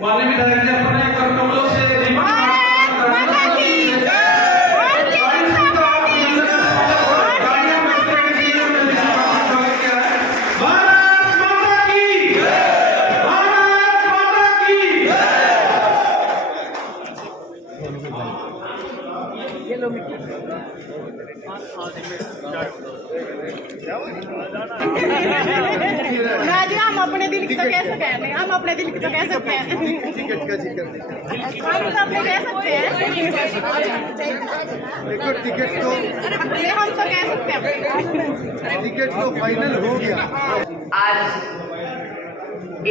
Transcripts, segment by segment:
माननीय विधायक जी अपने करकमलों से राजी हम अपने दिल की तो कैसे कह रहे हैं, हम अपने दिल की तो कह सकते हैं, टिकट का जिक्र हम तो अपने कह सकते हैं, देखो टिकट तो ये हम तो कह सकते हैं, टिकट तो फाइनल हो गया। आज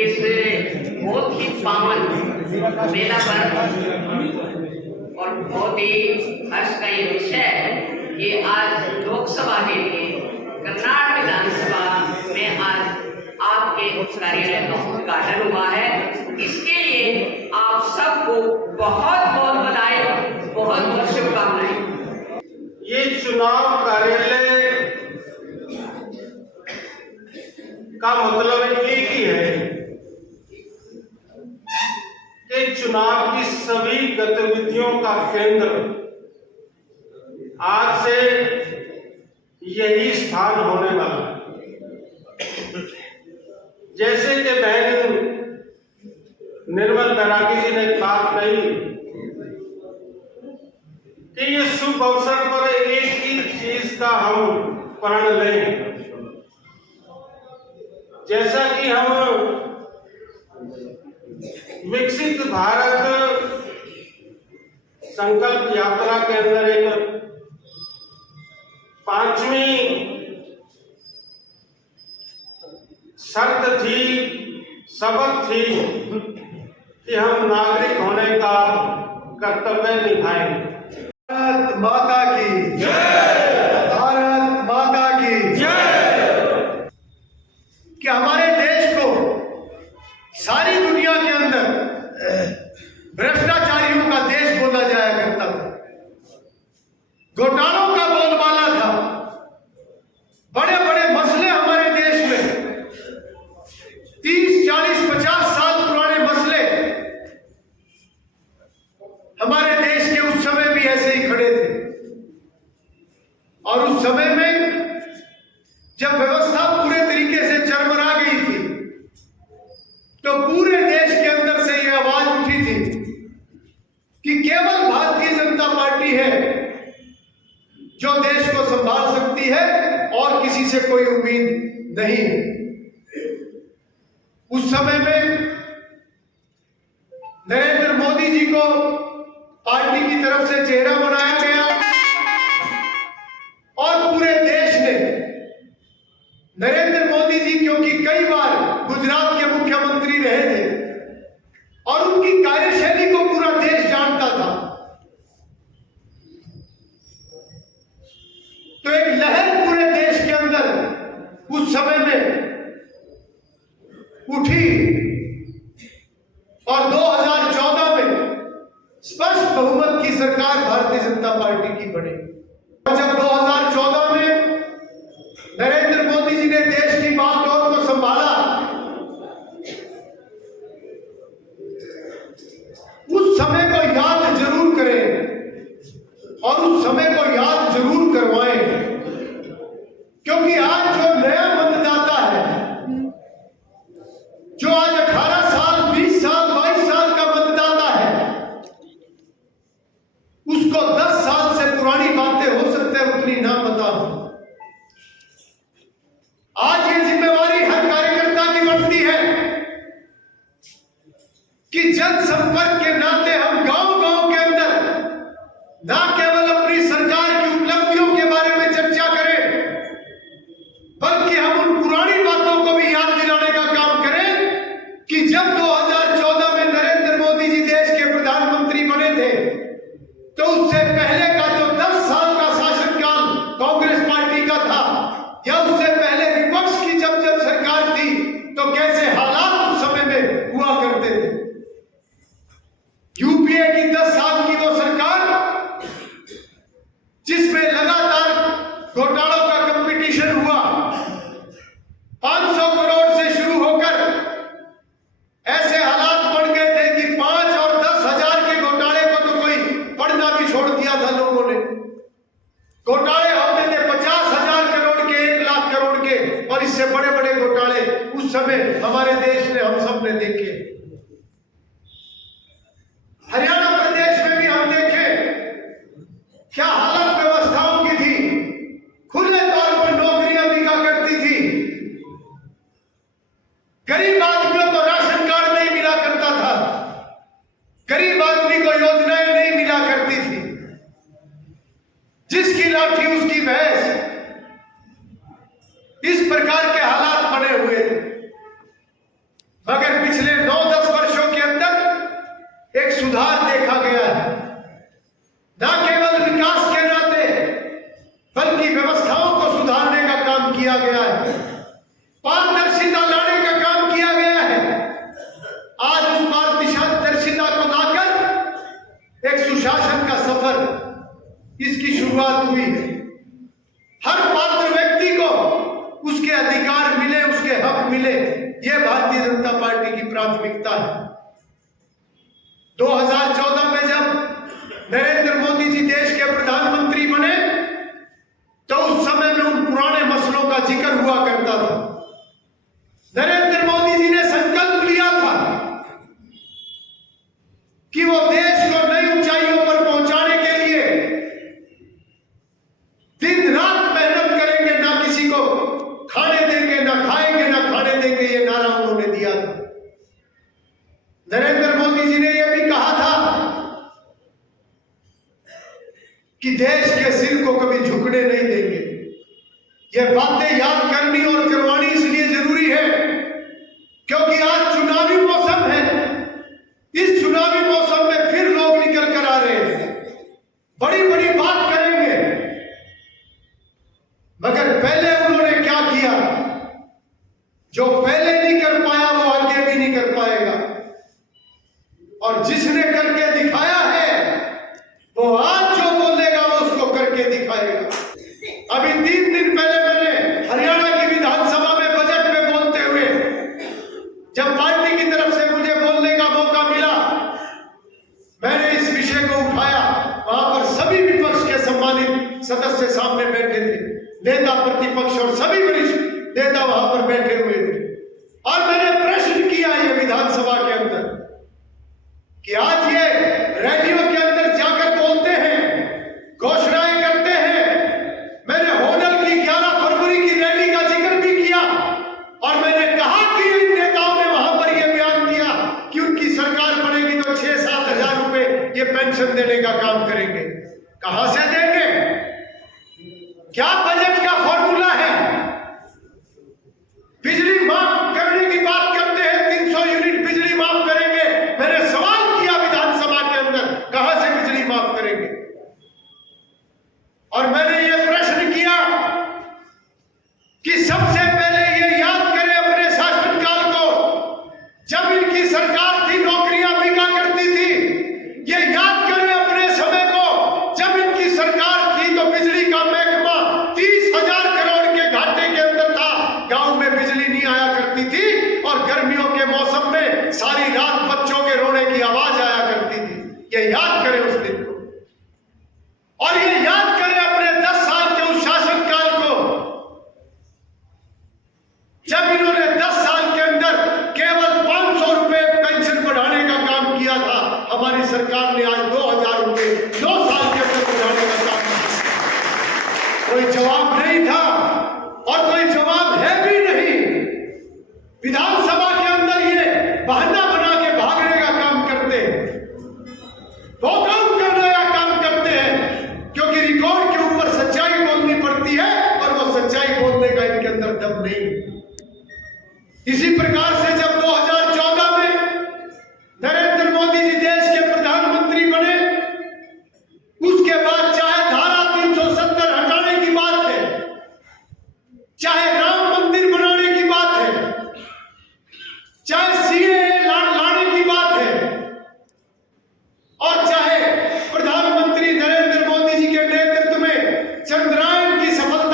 इस बहुत ही पावन मेला पर और बहुत ही हर्ष का ये विषय है कि आज लोकसभा के लिए कर्नाटक विधानसभा में आज आपके कार्यालय का उद्घाटन हुआ है। इसके लिए आप सबको बहुत बहुत बधाई, बहुत बहुत शुभकामनाएं। ये चुनाव कार्यालय का मतलब एक ही है कि चुनाव की सभी गतिविधियों का केंद्र आज से यही स्थान होने वाला है। जैसे कि बहन निर्मल बैरागी जी ने बात कही कि ये शुभ अवसर पर एक ही चीज का हम प्रण लें। जैसा कि हम विकसित भारत संकल्प यात्रा के अंदर एक 5वीं शर्त थी, शपथ थी कि हम नागरिक होने का कर्तव्य निभाएंगे। भारत माता की जय, भारत माता की जय। कि हमारे देश को सारी दुनिया के अंदर भ्रष्टाचारियों का देश बोला जाया करता था, घोटालों का बोलबाला था, बड़े बड़े मसले हमारे देश में 30, 40, 50 साल पुराने मसले हमारे देश के उस समय भी ऐसे ही खड़े थे। और उस समय में जब व्यवस्था पूरे तरीके से चरमरा गई थी तो पूरे देश के अंदर से यह आवाज उठी थी कि केवल भारतीय जनता पार्टी है जो देश को संभाल सकती है और किसी से कोई उम्मीद नहीं है। उस समय में नरेंद्र मोदी जी को पार्टी की तरफ से चेहरा बनाया गया और पूरे देश ने नरेंद्र मोदी जी, क्योंकि कई बार गुजरात के मुख्यमंत्री रहे थे और उनकी कार्यशैली को पूरा देश जानता था, तो एक लहर पूरे देश के अंदर उस समय में उठी और 2014 में स्पष्ट बहुमत की सरकार भारतीय जनता पार्टी की बनी। जब 2014 में नरेंद्र मोदी जी ने देश की बागडोर को संभाला, उस समय को याद जरूर करें और उस समय को याद जरूर करवाएं, क्योंकि आज जो नया मतदाता है, जो आज 18 साल, 20 साल, 22 साल का मतदाता है, उसको 10 साल से पुरानी बातें हो सकते हैं उतनी ना पता हो। आज ये जिम्मेवारी हर कार्यकर्ता की बनती है कि जनसंपर्क के नाते हम गांव-गांव के अंदर ना केवल अपनी सरकार की उपलब्धियों के बारे में चर्चा करें, बल्कि हम उन पुरानी बातों को भी याद दिलाने का काम करें कि जब 2014 में नरेंद्र मोदी जी देश के प्रधानमंत्री बने थे तो उससे पहले का जो 10 साल का शासनकाल कांग्रेस पार्टी का था या उससे पहले विपक्ष की घोटालों का कंपटीशन हुआ। 500 करोड़ से शुरू होकर ऐसे हालात बन गए थे कि 5 और 10 हजार के घोटाले को तो कोई पढ़ना भी छोड़ दिया था लोगों ने। घोटाले होते थे 50,000 करोड़ के, 1 लाख करोड़ के, और इससे बड़े बड़े घोटाले उस समय हमारे देश में हम सब ने देखे। हरियाणा प्रदेश में भी हम देखे क्या हालत व्यवस्थाओं की थी। खुले तौर पर नौकरियां बिका करती थी। गरीब आदमियों को राशन कार्ड नहीं मिला करता था, गरीब आदमी को योजनाएं नहीं मिला करती थी। जिसकी लाठी उसकी भैंस, इस प्रकार के हालात बने हुए थे। मगर पिछले 9-10 वर्षों के अंदर एक सुधार देखा गया है। न केवल विकास के नाते बल्कि व्यवस्थाओं को सुधारने का काम किया गया है, पारदर्शिता लाने का काम किया गया है। आज उस पारदर्शिता को लाकर एक सुशासन का सफर, इसकी शुरुआत हुई है। हर पात्र व्यक्ति को उसके अधिकार मिले, उसके हक मिले, यह भारतीय जनता पार्टी की प्राथमिकता है। 2014 में जब नरेंद्र मोदी जी देश के प्रधानमंत्री बने तो उस समय में उन पुराने मसलों का जिक्र हुआ करता था। नरेंद्र मोदी जी ने संकल्प लिया था कि वो देश को नई ऊंचाइयों पर पहुंचाने के लिए दिन रात मेहनत करेंगे, ना किसी को खाने देंगे, ना खाएंगे, ना खाने देंगे, ये नारा उन्होंने दिया था। नरेंद्र मोदी जी ने यह भी कहा था कि देश के सिर को कभी झुकने नहीं देंगे। यह बातें याद करनी और करवानी इसलिए जरूरी है क्योंकि आज चुनावी मौसम है। इस चुनावी मौसम में फिर लोग निकल कर आ रहे हैं, बड़ी बड़ी बात करेंगे, मगर पहले उन्होंने क्या किया? जो पहले नहीं कर पाया वो आगे भी नहीं कर पाएगा, और जिसने करके दिखाया है वो आज जो बोलेगा वो उसको करके दिखाएगा। अभी 3 दिन पहले मैंने हरियाणा की विधानसभा में बजट में बोलते हुए जब पार्टी की तरफ से मुझे बोलने का मौका मिला, मैंने इस विषय को उठाया। वहां पर सभी विपक्ष के सम्मानित सदस्य सामने बैठे थे, नेता प्रतिपक्ष और सभी वरिष्ठ नेता वहां पर बैठे हुए थे, और मैंने प्रश्न किया ये विधानसभा के अंदर कि आज ये रैलियों के अंदर जाकर बोलते हैं, घोषणाएं करते हैं। मैंने होनल की 11 फरवरी की रैली का जिक्र भी किया और मैंने कहा कि इन नेताओं ने वहां पर यह बयान दिया कि उनकी सरकार बनेगी तो 6-7 हजार रुपए ये पेंशन देने का काम करेंगे। कहां से देंगे? क्या बजट का फॉर्मूला है? बिजली माफ करने की बात करते हैं, 300 यूनिट बिजली माफ करेंगे। मैंने सवाल किया विधानसभा के अंदर, कहां से बिजली माफ करेंगे? और मैंने यह प्रश्न किया कि सबसे पहले ये याद करें अपने शासनकाल को, जब इनकी सरकार थी नौकरियां बिका करती थी। ये याद करें अपने समय को, जब इनकी सरकार थी तो बिजली का महकमा 30,000 करोड़ के घाटे के अंदर था। गांव में बिजली नहीं आया करती थी और गर्मियों के मौसम में सारी रात बच्चों के रोने की आवाज आया करती थी। ये याद करें उस दिन को, और ये याद करें अपने 10 साल के उस शासनकाल को, जब इन्होंने 10 साल के अंदर केवल 500 रुपए पेंशन बढ़ाने का काम किया था। हमारी सरकार ने आज 2,000 रुपए 2 साल के अंदर बढ़ाने का काम किया। कोई जवाब नहीं था और कोई जवाब है भी नहीं। विधानसभा के अंदर ये बहाना बना के भागने का काम करते हैं, वॉकआउट करने का काम करते हैं, क्योंकि रिकॉर्ड के ऊपर सच्चाई बोलनी पड़ती है और वो सच्चाई बोलने का इनके अंदर दम नहीं। इसी प्रकार से जब 2014 में नरेंद्र मोदी जी देश के प्रधानमंत्री बने, उसके बाद चाहे धारा 370 हटाने की बात है, चाहे राम मंदिर बनाने की बात है, चाहे सीएए लाने की बात है, और चाहे प्रधानमंत्री नरेंद्र मोदी जी के नेतृत्व में चंद्रयान की सफलता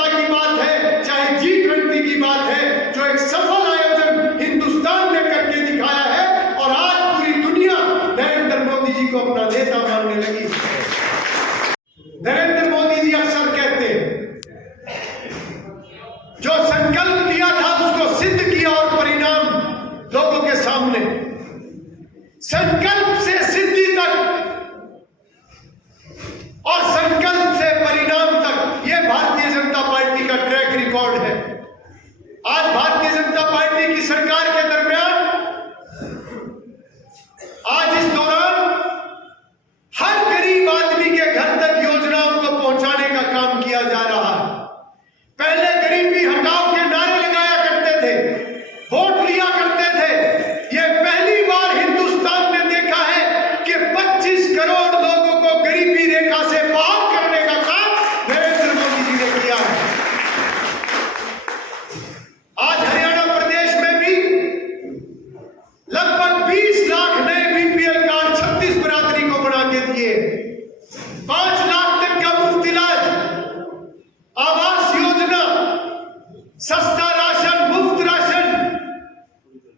सस्ता राशन, मुफ्त राशन,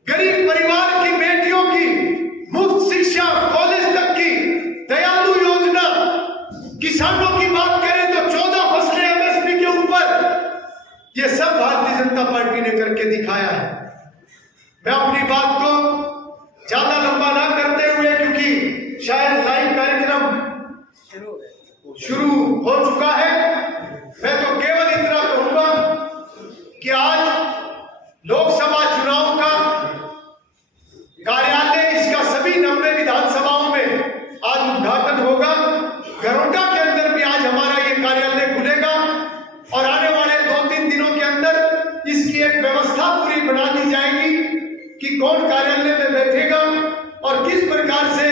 गरीब परिवार की बेटियों की मुफ्त शिक्षा, कॉलेज तक की दयालु योजना, किसानों की बात करें तो 14 फसलें एमएसपी के ऊपर, ये सब भारतीय जनता पार्टी ने करके दिखाया है। मैं अपनी बात को ज्यादा लंबा ना करते हुए, क्योंकि शायद लाइव कार्यक्रम शुरू हो चुका है, मैं तो केवल इतना कहूंगा कि आज लोकसभा चुनाव का कार्यालय, इसका सभी 90 विधानसभाओं में आज उद्घाटन होगा। गरोडा के अंदर भी आज हमारा ये कार्यालय खुलेगा और आने वाले 2-3 दिनों के अंदर इसकी एक व्यवस्था पूरी बना दी जाएगी कि कौन कार्यालय में बैठेगा और किस प्रकार से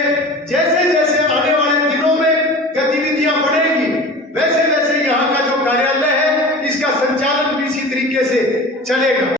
जैसे जैसे आने वाले दिनों में गतिविधियां बढ़ेगी, वैसे वैसे यहाँ का जो कार्यालय है इसका संचालन भी इसी तरीके से चलेगा।